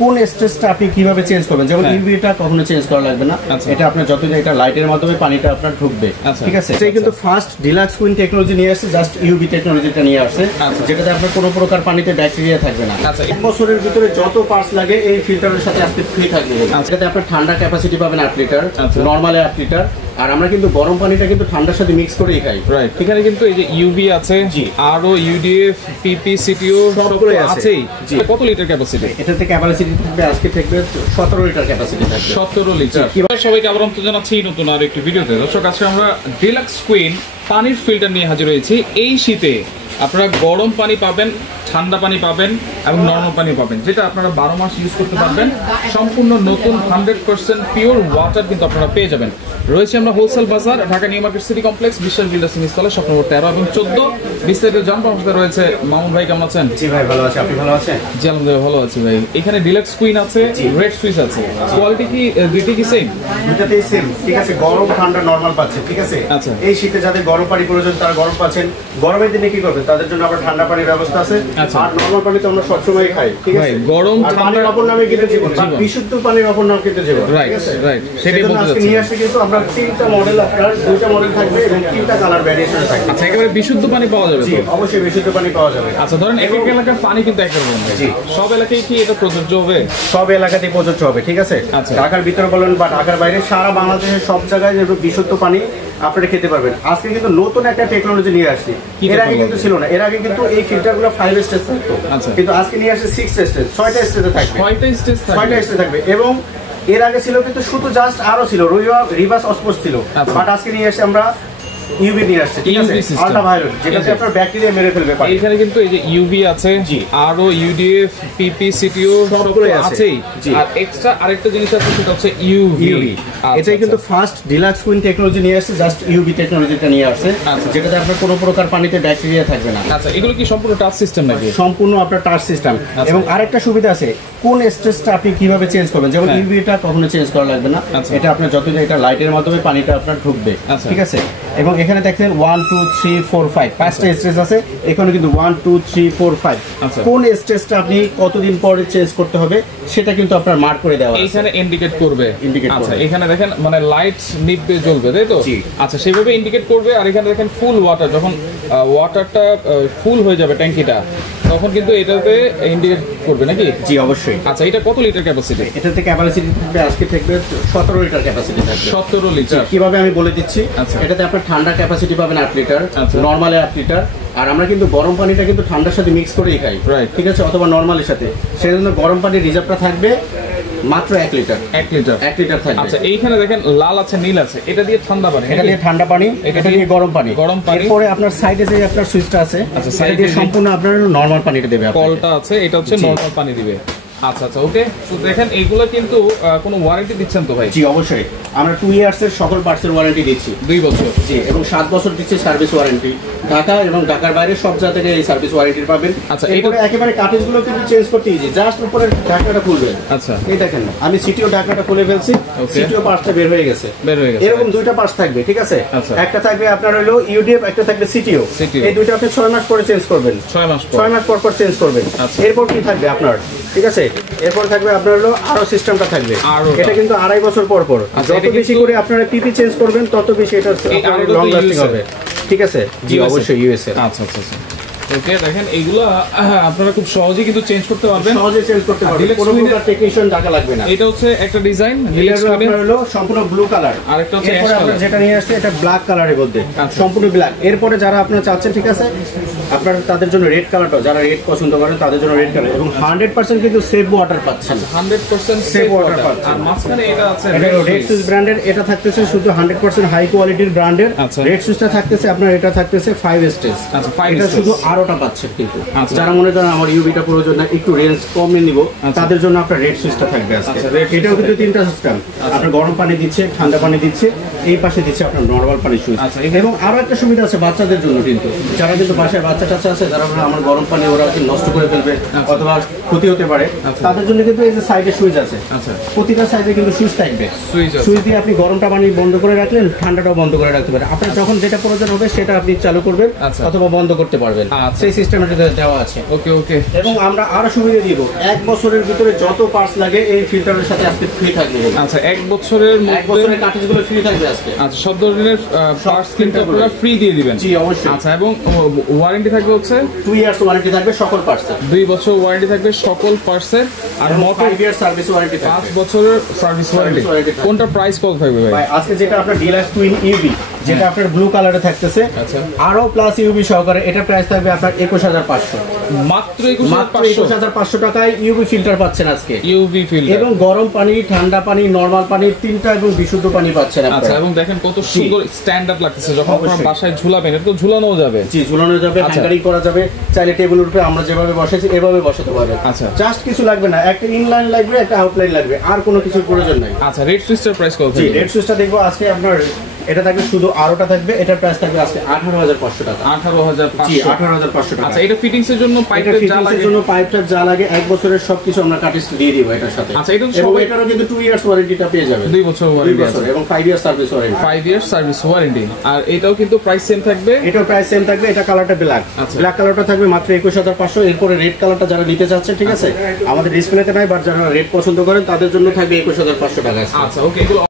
কোন স্টেজটা আপনি কিভাবে চেঞ্জ করবেন, যেমন ইউভিটা কখনো চেঞ্জ করা লাগবে না, এটা আপনার যতদিন এটা লাইটের মাধ্যমে পানিটা আপনার ঢুকবে, ঠিক আছে। এটাই কিন্তু ফার্স্ট ডিলাক্স কুইন টেকনোলজি নিয়ে আসছে, জাস্ট ইউভি টেকনোলজিটা নিয়ে আসছে, যেটাতে আপনার কোনো প্রকার পানিতে ব্যাকটেরিয়া থাকবে না। এক বছরের ভিতরে যত পার্টস লাগে এই ফিল্টারের সাথে আজকে ফ্রি থাকবে। যেটাতে আপনার ঠান্ডা ক্যাপাসিটি পাবেন 8 লিটার, নরমালে 8 লিটার, আর আমরা কিন্তু গরম পানিটা কিন্তু ঠান্ডার সাথে মিক্স করেই খাই। রাইট, এখানে কিন্তু এই যে ইউভি আছে, আরও ইউডিএফ, পিপি, সিটিও সবগুলোই আছে। কত লিটার ক্যাপাসিটি? এটাতে ক্যাপাসিটি থাকবে আজকে থাকবে 17 লিটার ক্যাপাসিটি থাকবে। 17 লিটার। কিভাবে সবাইকে আবার আমন্ত্রণ জানাচ্ছি নতুন আর একটি ভিডিওতে। দর্শক, আজকে আমরা ডিলাক্স কুইন পানির ফিল্টার নিয়ে হাজির হয়েছি। এই শীতে আপনারা গরম পানি পাবেন, ঠান্ডা পানি পাবেন এবং নরমাল পানি পাবেন, যেটা আপনারা 12 মাস ইউজ করতে পারবেন। সম্পূর্ণ নতুন 100% পিওর ওয়াটার কিন্তু আপনারা পেয়ে যাবেন। রয়েছে আমরা হোলসেল বাজার, Dhaka new market city complex, বিশ্বাস বিল্ডার্স নিচতলা, শপ নম্বর 13 এবং 14। বিস্তারিত জানবো। আমাদের রয়েছে মামুন ভাই, কেমন আছেন? জি ভাই, ভালো আছি, আপনি ভালো আছেন? জি আলহামদুলিল্লাহ ভালো আছি ভাই। এখানে ডিলাক্স কুইন আছে, রেড সুইচ আছে, কোয়ালিটি কি দুইটি কি সেম? দুইটাতেই সেম, ঠিক আছে। গরম ঠান্ডা নরমাল পাচ্ছেন, ঠিক আছে। আচ্ছা, এই শীতে যাদের গরম পানি প্রয়োজন তারা গরম পাচ্ছেন, গরমের দিনে কি করবেন তাদের জন্য আবার ঠান্ডা পানির ব্যবস্থা আছে। আর নরমাল পানি তো আমরা সবসময় খাই, ঠিক আছে। গরম ঠান্ডার অপর নামে কিন্তু জীবন, বিশুদ্ধ পানির অপর নাম কিন্তু জীবন, ঠিক আছে। রাইট, সেটাই বলতে আজকে নিয়ে আসছে কিন্তু আমরা 3টা মডেল, আপনার 2টা মডেল থাকবে এবং 3টা কালার ভ্যারিয়েশন থাকবে। আচ্ছা, একেবারে বিশুদ্ধ পানি পাওয়া যাবে? জি অবশ্যই বিশুদ্ধ পানি পাওয়া যাবে। আচ্ছা, ধরেন এক এক এলাকার পানি কিন্তু একরকম। জি, সব এলাকায় কি এটা প্রযোজ্য হবে? সব এলাকাতেই প্রযোজ্য হবে, ঠিক আছে। ঢাকার ভিতরে বলেন বা ঢাকার বাইরে, সারা বাংলাদেশের সব জায়গায় বিশুদ্ধ পানি আপনারা খেতে পারবেন। আজকে কিন্তু নতুন একটা টেকনোলজি নিয়ে আসছি, এর আগে কিন্তু ছিল না। এর আগে কিন্তু এই ফিল্টারগুলো 5 স্টেজ থাকতো, কিন্তু আজকে নিয়ে আসছে 6 স্টেজ, 6টা স্টেজে থাকবে, 6টা স্টেজ থাকবে। এবং এর আগে ছিল কিন্তু শুধু জাস্ট আরো ছিল রিভার্স অসমোস ছিল, বাট আজকে নিয়ে আসছে আমরা ইউভি নিয়ে আসছে, ঠিক আছে, আল্ট্রাভায়োলেট, যেটাতে আপনার ব্যাকটেরিয়া মেরে ফেলবে। এখানে কিন্তু এই যে ইউভি আছে, আরও ইউডিএফ, পিপি, সিটিও সবগুলোই আছে। আর এক্সট্রা আরেকটা জিনিস আছে, সেটা হচ্ছে ইউভি। এটাই কিন্তু ফার্স্ট ডিলাক্স কুইন টেকনোলজি নিয়ে আসছে, জাস্ট ইউভি টেকনোলজিটা নিয়ে আসছে, যেটাতে আপনার কোনো প্রকার পানিতে ব্যাকটেরিয়া থাকবে না। আচ্ছা, এগুলো কি সম্পূর্ণ টাচ সিস্টেম নাকি? সম্পূর্ণ আপনার টাচ সিস্টেম। এবং আরেকটা সুবিধা আছে, কোন স্টেজটা আপনি কিভাবে চেঞ্জ করবেন, যেমন ইউভিটা কখনো চেঞ্জ করা লাগবে না, এটা আপনার যতদিন এটা লাইটের মাধ্যমে পানিটা আপনার ঢুকবে, ঠিক আছে। এবং এখানে দেখেন 1 2 3 4 5 5টা স্টেজ আছে। এখানে কিন্তু 1 2 3 4 5 কোন স্টেজটা আপনি কতদিন পরে চেঞ্জ করতে হবে সেটা কিন্তু আপনার মার্ক করে দেওয়া আছে, এখানে ইন্ডিকেট করবে। আচ্ছা, এখানে দেখেন মানে লাইট নিভবে জ্বলবে, তাই তো? আচ্ছা, সেইভাবে ইন্ডিকেট করবে। আর এখানে দেখেন ফুল ওয়াটার, যখন ওয়াটারটা ফুল হয়ে যাবে ট্যাঙ্কিটা, তখন কিন্তু এটাতে ইন্ডিকেট করবে নাকি? জি অবশ্যই। আচ্ছা, এটা কত লিটার ক্যাপাসিটি? এটাতে ক্যাপাসিটি থাকবে আজকে থাকবে 17 লিটার ক্যাপাসিটি থাকবে। 17 লিটার। কিভাবে আমি বলে দিচ্ছি। এটাতে আপনার ঠান্ডা ক্যাপাসিটি পাবেন 8 লিটার, নরমালে 8 লিটার, আর আমরা কিন্তু গরম পানিটা কিন্তু ঠান্ডার সাথে মিক্স করেই খাই, ঠিক আছে, অথবা নরমালের সাথে। সেজন্য গরম পানির রিজার্ভটা থাকবে মাত্র 1 লিটার। 1 লিটার থাকবে। আচ্ছা, এইখানে দেখেন লাল আছে, নীল আছে, এটা দিয়ে ঠান্ডা পানি, এটা দিয়ে ঠান্ডা পানি, এটা দিয়ে গরম পানি। এরপরে আপনার সাইডে যে আপনার সুইচটা আছে, আচ্ছা, সাইডে সম্পূর্ণ আপনার নরমাল পানিটা দেবে, কলটা আছে, এটা হচ্ছে নরমাল পানি দিবে। আচ্ছা আচ্ছা, ওকে। তো দেখেন এইগুলো কিন্তু কোনো ওয়ারেন্টি দিচ্ছেন তো ভাই? জি অবশ্যই, আমরা 2 ইয়ার্সের সকল পার্টসের ওয়ারেন্টি দিচ্ছি। 2 বছর? জি, এবং 7 বছর দিচ্ছি সার্ভিস ওয়ারেন্টি। ঢাকা এবং ঢাকার বাইরে সব জায়গা থেকে এই সার্ভিস ওয়ারেন্টি পাবেন। আচ্ছা, এরপরে একেবারে কাটেজগুলো কিন্তু চেঞ্জ করতে ইজি, জাস্ট উপরে ঢাকনাটা খুলবেন। আচ্ছা, এই দেখেন আমি সিটিও ঢাকনাটা খুলে ফেলছি, সিটিও পার্টসটা বের হয়ে গেছে। এরকম 2টা পার্টস থাকবে, ঠিক আছে। একটা থাকবে আপনার হলো ইউডিএফ, একটা থাকবে সিটিও। এই দুইটা আপনি 6 মাস পরে চেঞ্জ করবেন, 6 মাস পর চেঞ্জ করবেন। এরপর কি থাকবে আপনার, ঠিক আছে, এরপর থাকবে আপনার হলো আরো সিস্টেমটা থাকবে, এটা কিন্তু 2.5 বছর পর যত বেশি করে আপনারা পিপি চেঞ্জ করবেন তত বেশি এটা লং লাস্টিং হবে, ঠিক আছে। জি অবশ্যই ইউএসএ। আচ্ছা আচ্ছা আচ্ছা, ওকে। দেখেন এইগুলো আপনারা খুব সহজেই কিন্তু চেঞ্জ করতে পারবেন, সহজে চেঞ্জ করতে পারবেন, কোনো প্রকার টেকনিশিয়ান টাকা লাগবে না। এটা হচ্ছে একটা ডিজাইন, আপনার হলো সম্পূর্ণ ব্লু কালার, আর একটা হচ্ছে অ্যাশ কালার, যেটা নিয়ে আসছে এটা ব্ল্যাক কালারের মধ্যে, সম্পূর্ণ ব্ল্যাক। এরপরে যারা আপনারা চাচ্ছেন, ঠিক আছে, আপনার তাদের জন্য রেড কালারটা, যারা রেড পছন্দ করেন তাদের জন্য রেড কালার, এবং 100% কিন্তু সেফ ওয়াটার পাচ্ছেন, 100% সেফ ওয়াটার পাচ্ছেন। আর মাঝখানে এটা আছে এটা রেড সুইচ ব্র্যান্ডের, এটা থাকতেছে শুধু 100% হাই কোয়ালিটির ব্র্যান্ডের। রেড সুইচটা থাকতেছে আপনার, এটা থাকতেছে 5 স্টেজ। আচ্ছা, এটা শুধু 8টা পাচ্ছেন। কিন্তু যারা মনে করেন আমার ইউভিটা প্রয়োজন না, একটু রেঞ্জ কমে নিব, তাদের জন্য আপনার রেড সুইচটা থাকবে আজকে। এটাও কিন্তু 3টা সিস্টেম, আপনার গরম পানি দিচ্ছে, ঠান্ডা পানি দিচ্ছে, এই পাশে দিচ্ছে আপনার নরমাল পানি সুইচ। এবং আরো একটা সুবিধা আছে বাচ্চাদের জন্য, কিন্তু যারা কিন্তু বাসায় বাচ্চা টাচ্চা আছে, যারা আমার গরম পানি ওরা নষ্ট করে ফেলবে অথবা ক্ষতি হতে পারে, তাদের জন্য কিন্তু এই যে সাইডে সুইচ আছে, প্রতিটা সাইডে কিন্তু সুইচ থাকবে। সুইচ দিয়ে আপনি গরমটা পানি বন্ধ করে রাখলেন, ঠান্ডাটাও বন্ধ করে রাখতে পারেন। আপনার যখন যেটা প্রয়োজন হবে সেটা আপনি চালু করবেন অথবা বন্ধ করতে পারবেন, সেই সিস্টেমে দেওয়া আছে। ওকে ওকে। এবং আমরা আরো সুবিধা দিব, 1 বছরের ভিতরে যত পার্টস লাগে এই ফিল্টারের সাথে আজকে ফ্রি থাকবে। আচ্ছা 1 বছরের মধ্যে 1 বছরের কার্ট্রিজগুলো ফ্রি থাকবে আজকে। আচ্ছা সব ধরনের পার্টস কিন্তু আপনারা ফ্রি দিয়ে দিবেন? জি অবশ্যই। আচ্ছা এবং ওয়ারেন্টি থাকবে হচ্ছে 2 ইয়ার্স ওয়ারেন্টি থাকবে সকল পার্টসের। 2 বছর ওয়ারেন্টি থাকবে সকল পার্টসের। আর মোটর 5 ইয়ার্স সার্ভিস ওয়ারেন্টি থাকবে। 5 বছরের সার্ভিস ওয়ারেন্টি। কোনটা প্রাইস কত থাকবে ভাই? আজকে যেটা আপনার ডিলাক্স টুইন ইউবি, যেটা আপনার ব্লু কালারে থাকতেছে, আচ্ছা আরো প্লাস ইউবি সহকারে, এটা প্রাইস থাকবে আপনার 21500। মাত্র 21500 টাকায় ইউবি ফিল্টার পাচ্ছেন আজকে। ইউভি ফিল্টার এবং গরম পানি, ঠান্ডা পানি, নরমাল পানি তিনটা এবং বিশুদ্ধ পানি পাচ্ছেন আপনারা। আচ্ছা এবং দেখেন কত সুন্দর স্ট্যান্ডার্ড লাগতেছে যখন আপনারা বাসায় ঝুলাবেন। এটা তো ঝুলানো যাবে? জি ঝুলানো যাবে, হ্যাঙ্গারিং করা যাবে, চাইলে টেবিলের উপরে আমরা যেভাবে বসাইছি এভাবে বসাতে পারবেন। আচ্ছা জাস্ট কিছু লাগবে না, একটা ইনলাইন লাগবে, একটা আউটলাইন লাগবে, আর কোনো কিছুর প্রয়োজন নাই। আচ্ছা রেড সুইচটার প্রাইস কত জি থাকবে? রেড সুইচটা দেখবো আজকে আপনার এটা থাকবে শুধু আরোটা থাকবে, এটার প্রাইস থাকবে আজকে 18500 টাকা। 18500। জি 18500 টাকা। আচ্ছা এটা ফিটিংস এর জন্য পাইপ যা লাগে, জন্য পাইপ যা লাগে 1 বছরের সবকিছু আমরা কাটিস্ট দিয়ে দিব এটার সাথে। আচ্ছা এটা এবং এটারও কিন্তু 2 ইয়ার্স ওয়ারেন্টিটা পেয়ে যাবেন। 2 বছর ওয়ারেন্টি আছে এবং 5 years service warranty. 5 years service warranty. আর এটাও কিন্তু প্রাইস সেম থাকবে? এটার প্রাইস সেম থাকবে। এটা কালারটা ব্ল্যাক। ব্ল্যাক কালারটা থাকবে মাত্র 21500। এরপরে রেড কালারটা যারা নিতে চাচ্ছে ঠিক আছে, আমাদের ডিসপ্লেতে নাই, বাট যারা রেড পছন্দ করেন তাদের জন্য থাকবে 21500 টাকা। আচ্ছা ওকে। এগুলো